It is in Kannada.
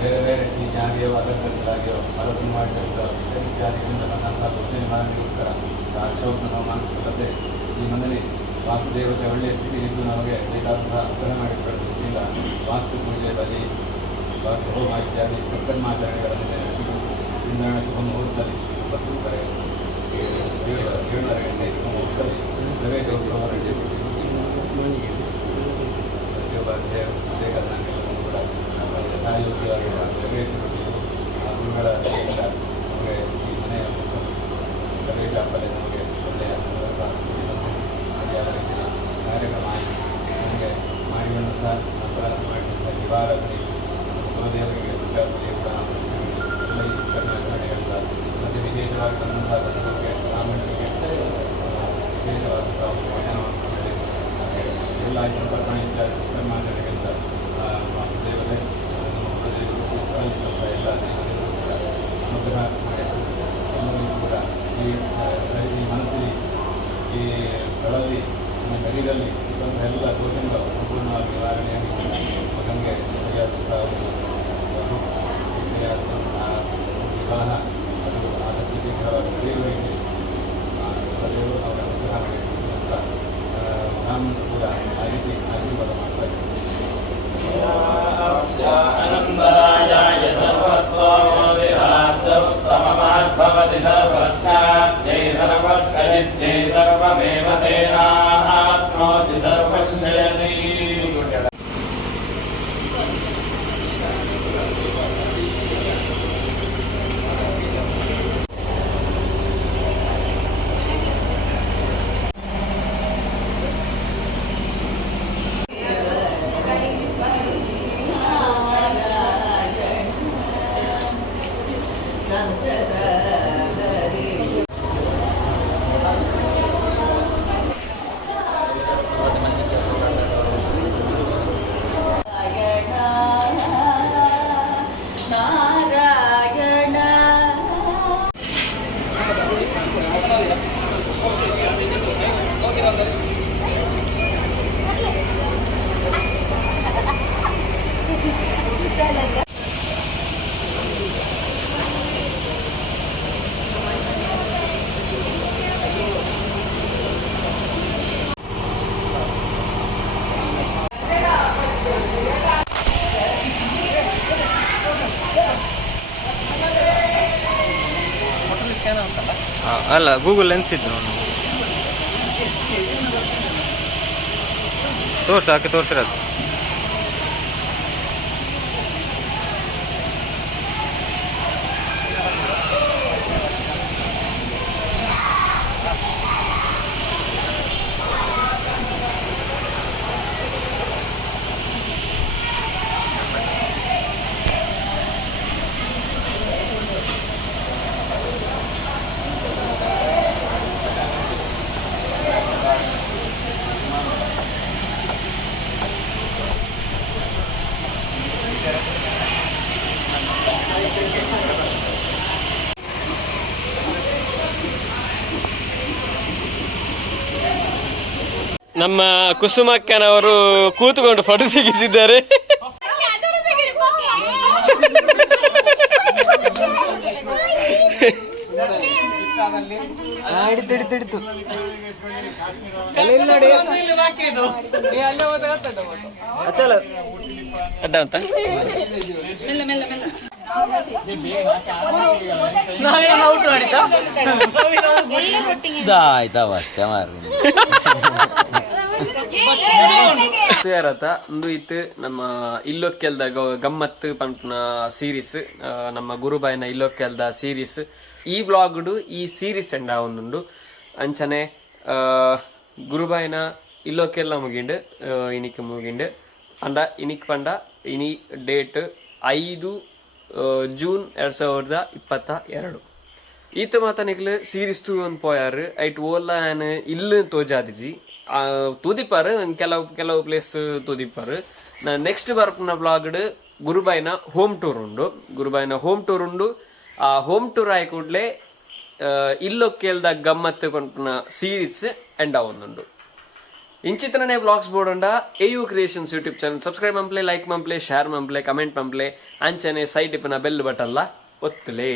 ಬೇರೆ ಬೇರೆ ಈ ಜಾತಿಯೋ ಅದಕ್ಕಾಗಿಯೋ ಮರವನ್ನು ಮಾಡಿದ ಇತ್ಯಾದಿಗಳಿಂದ ಬಂದಂತಹ ದಕ್ಷಿಣ ಮರಗಳಿಗೋಸ್ಕರ ಅಶೋಕನ ಮಾನಸಿಕತೆ ಈ ಮನೆಯಲ್ಲಿ ವಾಸ್ತುದೇವತೆ ಒಳ್ಳೆಯ ಸ್ಥಿತಿಗಿದ್ದು ನಮಗೆ ಬೇಕಾದಂತಹ ಅನುಗ್ರಹ ಮಾಡಿಕೊಳ್ಳುವ ದೃಷ್ಟಿಯಿಂದ ವಾಸ್ತು ಪೂಜೆ ಬಲಿ ವಾಸ್ತು ಹೋಮ ಇತ್ಯಾದಿ ಸತ್ಕರ್ಮಾಚರಣೆಗಳನ್ನು ನಡೆಸಿದ್ದು ಇಂಧನ ಶುಭ ಮುಹೂರ್ತದಲ್ಲಿ 7:30 ಗಂಟೆ ಮುಹೂರ್ತದಲ್ಲಿ ಪ್ರವೇಶೋತ್ಸವ ನಡೆಸಿದ್ದು ಪ್ರತಿಯೊಬ್ಬ ದೇವರನ್ನೆಲ್ಲವೂ ಕೂಡ ಯಥಾಯೋಗ್ಯವಾಗಿ ಪ್ರವೇಶಿಸುವುದು ಗುರುಗಳ ಕಡೆಯಿಂದ ನಮಗೆ ಈ ಮನೆಯ ಪ್ರವೇಶ ಹಬ್ಬದಲ್ಲಿ ನಮಗೆ ಒಳ್ಳೆಯ ಕಾರ್ಯಕ್ರಮ ಆಯಿತು. ನಮಗೆ ಮಾಡಿದಂತಹ ನಂತರ ಮಾಡಿದಂಥ ಶಿವಾರಾಧನೆ ಕುಲದೇವರಿಗೆ ದುರ್ಗಾಪೂಜೆಗಳ ಕರ್ನಾಟಕಗಳಿಂದ ಮತ್ತು ವಿಶೇಷವಾಗಿ ಬಂದಂತಹ ಧರ್ಮಕ್ಕೆ ಬ್ರಾಹ್ಮಣರಿಗೆ ವಿಶೇಷವಾದಂತಹ ಭೋಜನವನ್ನು ಮಾಡಿ ಎಲ್ಲ ಸಂಪರ್ಕಣೆ ಇತ್ಯಾದಿ ಕರ್ಮಾಚರಣೆಗಳಿಂದ ವಾಸುದೇವರೇ ನಮ್ಮ ಕುಲದೇವರು ಎಲ್ಲ ಅನುಗ್ರಹ ಮಾಡಿದ್ದು ಎಲ್ಲರಿಗೂ ಕೂಡ ಈ ಮನಸ್ಸಿಗೆ ಈ ಸ್ಥಳದಲ್ಲಿ ನಮ್ಮ ಶರೀರದಲ್ಲಿ ಇದ್ದಂಥ ಎಲ್ಲ ದೋಷಗಳು ಸಂಪೂರ್ಣವಾಗಿ ನಿವಾರಣೆಯಾಗಿ ಮಗನಿಗೆ ಸರಿಯಾದಂತಹ ವಿವಾಹ ಅದು ಆದಷ್ಟು ಶೀಘ್ರವಾಗಿ ನಡೆಯುವವರೆಗೆ ದೇವರು ಅವರ ಅನುಗ್ರಹ ಮಾಡಿದ ಬ್ರಾಹ್ಮಣರು ಕೂಡ ಆ ರೀತಿ ಆಶೀರ್ವಾದ ಮಾಡ್ತಾ ಅಲ್ಲ ಗೂಗಲ್ ಲೆನ್ಸ್ ಇದ್ದು ತೋರ್ಸಿರೋದು ನಮ್ಮ ಕುಸುಮಕ್ಕನವರು ಕೂತ್ಕೊಂಡು ಫೋಟೋ ತೆಗೆದಿದ್ದಾರೆ. ಹಿಡಿತು ಅಡ್ಡ ಅಂತ ಆಯ್ತಾ ಅವಸ್ಥೆ ಮಾರಿ ಒಂದು ಇತ್ತು ನಮ್ಮ ಇಲ್ಲೊಕ್ಕೆಲ್ದ ಗಮ್ಮತ್ತು ಪಂಪ್ನ ಸೀರೀಸ್ ನಮ್ಮ ಗುರುಬಾಯಿನ ಇಲ್ಲೊಕ್ಕೆಲ್ದ ಸೀರೀಸ್ ಈ ಬ್ಲಾಗ್ಡು ಈ ಸೀರೀಸ್ ಎಂಡ ಒಂದುಂಡು ಅಂಚನೆ ಗುರುಬಾಯಿನ ಇಲ್ಲೊಕ್ಕೆಲ್ಲ ಮುಗಿಂಡು ಇನಿಕ್ ಮುಗಿಂಡು ಅಂಡ ಇನಿಕ್ ಪಂಡ ಇನಿ ಡೇಟ್ 5 ಜೂನ್ 2022 ಈತ ಮಾತ ನಿಕ್ಲು ಸೀರೀಸ್ ತೂ ಒಂದು ಪೋಯಾರು ಐಟ್ ಓಲ್ಲ ಇಲ್ಲು ತೋಜಾದಿಜಿ ತೂದಿಪ್ಪಾರು ಕೆಲವು ಪ್ಲೇಸ್ ತೂದಿಪ್ಪಾರು ನೆಕ್ಸ್ಟ್ ಬರ್ಪನ ಬ್ಲಾಗ್ಡ್ ಗುರುಬಾಯಿನ ಹೋಮ್ ಟೂರ್ ಉಂಡು ಆ ಹೋಮ್ ಟೂರ್ ಆಯ್ ಕೂಡ್ಲೆ ಇಲ್ಲೊಕ್ಕೆಲ್ದ ಗಮ್ಮತ್ತು ಪಂಪನ ಸೀರೀಸ್ ಎಂಡ ಒಂದುಂಡು ಇಂಚಿತನೇ ವ್ಲಾಗ್ಸ್ ಬೋರ್ಡ್ AU creations YouTube channel subscribe ಮಂಪ್ಲೆ, ಲೈಕ್ ಮಂಪ್ಲೆ, ಶೇರ್ ಮಂಪ್ಲೆ, ಕಮೆಂಟ್ ಮಂಪ್ಲೆ, ಅಂಚನೆ ಸೈಡ್ ಇಪ್ಪನ ಬೆಲ್ ಬಟನ್ಲ ಒತ್ತಲೇ.